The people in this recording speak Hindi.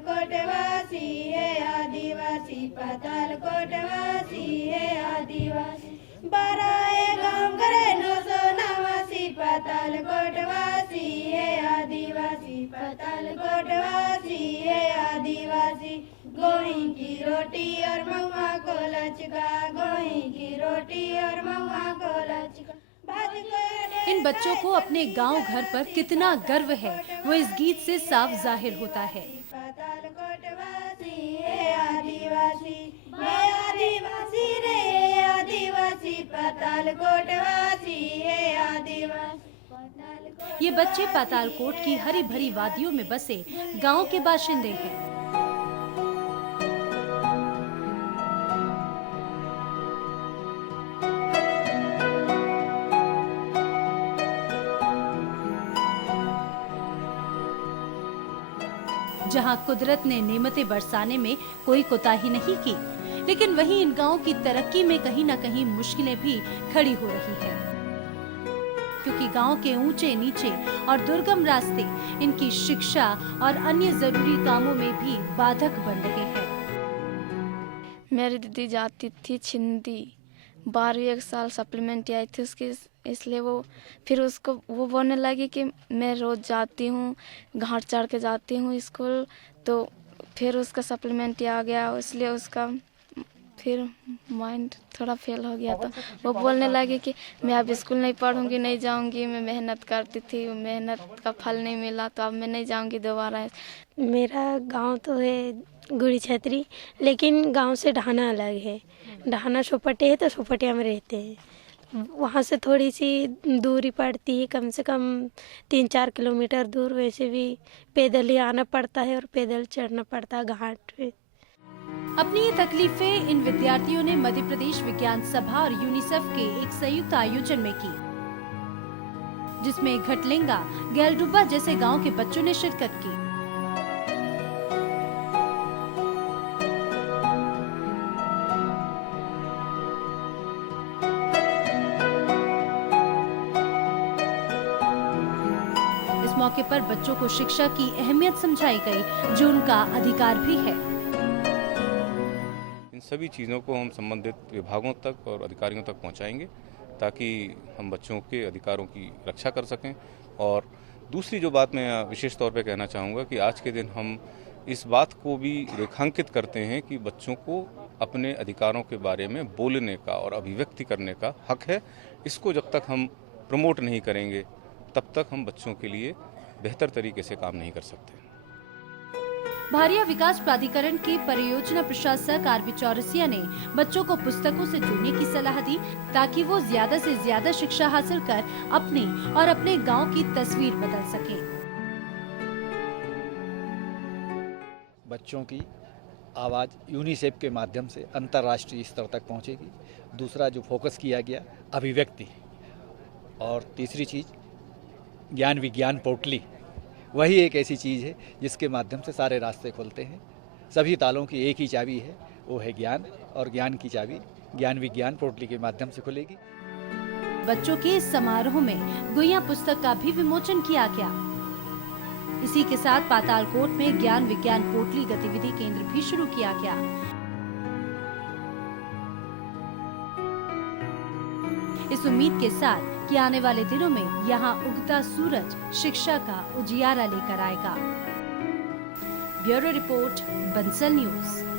कोटवासी है आदिवासी, पाताल कोटवासी है आदिवासी। 12 गाँव करे 989, पाताल कोटवासी है आदिवासी, पाताल कोटवासी है आदिवासी। गोही की रोटी और महुआ को लचका, गोही की रोटी और महुआ को लचका। इन बच्चों को अपने गांव घर पर कितना गर्व है वो इस गीत से साफ जाहिर होता है। पाताल कोटवासी है आदिवासी, है आदिवासी रे आदिवासी, पाताल कोटवासी है आदिवासी। ये बच्चे पातालकोट की हरी भरी वादियों में बसे गांव के बाशिंदे हैं। जहां कुदरत ने नेमतें बरसाने में कोई कोताही नहीं की, लेकिन वहीं इन गांवों की तरक्की में कहीं न कहीं मुश्किलें भी खड़ी हो रही है, क्योंकि गांव के ऊंचे नीचे और दुर्गम रास्ते इनकी शिक्षा और अन्य जरूरी कामों में भी बाधक बन रहे हैं। मेरी दीदी जाती थी छिंदी, 12वीं एक साल सप्लीमेंट आई थी उसकी, इसलिए वो फिर उसको वो बोलने लगी कि मैं रोज़ जाती हूँ, घाट चढ़ के जाती हूँ स्कूल, तो फिर उसका सप्लीमेंट आ गया, इसलिए उसका फिर माइंड थोड़ा फेल हो गया। तो वो बोलने लगी कि मैं अब स्कूल नहीं पढ़ूंगी, नहीं जाऊंगी, मैं मेहनत करती थी, मेहनत का फल नहीं मिला, तो अब मैं नहीं जाऊंगी दोबारा। मेरा गांव तो है गुड़ी छतरी, लेकिन गांव से ढाना अलग है। ढाना सोपटे है तो सोपटिया में रहते हैं, वहाँ से थोड़ी सी दूरी पड़ती है, कम से कम 3-4 किलोमीटर दूर। वैसे भी पैदल ही आना पड़ता है और पैदल चढ़ना पड़ता है घाट पे। अपनी ये तकलीफें इन विद्यार्थियों ने मध्य प्रदेश विज्ञान सभा और यूनिसेफ के एक संयुक्त आयोजन में की, जिसमें घटलिंगा, गैलडुब्बा जैसे गांव के बच्चों ने शिरकत की। इस मौके पर बच्चों को शिक्षा की अहमियत समझाई गई, जो उनका अधिकार भी है। इन सभी चीज़ों को हम संबंधित विभागों तक और अधिकारियों तक पहुंचाएंगे, ताकि हम बच्चों के अधिकारों की रक्षा कर सकें। और दूसरी जो बात मैं विशेष तौर पे कहना चाहूँगा कि आज के दिन हम इस बात को भी रेखांकित करते हैं कि बच्चों को अपने अधिकारों के बारे में बोलने का और अभिव्यक्ति करने का हक है। इसको जब तक हम प्रमोट नहीं करेंगे, तब तक हम बच्चों के लिए बेहतर तरीके से काम नहीं कर सकते। भारिया विकास प्राधिकरण के परियोजना प्रशासक आरबी चौरसिया ने बच्चों को पुस्तकों से जुड़ने की सलाह दी, ताकि वो ज्यादा से ज्यादा शिक्षा हासिल कर अपने और अपने गांव की तस्वीर बदल सके। बच्चों की आवाज़ यूनिसेफ के माध्यम से अंतर्राष्ट्रीय स्तर तक पहुंचेगी। दूसरा जो फोकस किया गया, अभिव्यक्ति। और तीसरी चीज़, ज्ञान विज्ञान पोर्टली, वही एक ऐसी चीज़ है जिसके माध्यम से सारे रास्ते खुलते हैं। सभी तालों की एक ही चाबी है, वो है ज्ञान, और ज्ञान की चाबी ज्ञान विज्ञान पोर्टली के माध्यम से खुलेगी। बच्चों के इस समारोह में गुइया पुस्तक का भी विमोचन किया गया। इसी के साथ पातालकोट में ज्ञान विज्ञान पोर्टली गतिविधि केंद्र भी शुरू किया गया। इस उम्मीद के साथ कि आने वाले दिनों में यहाँ उगता सूरज शिक्षा का उजियारा लेकर आएगा। Bureau report, Bansal news.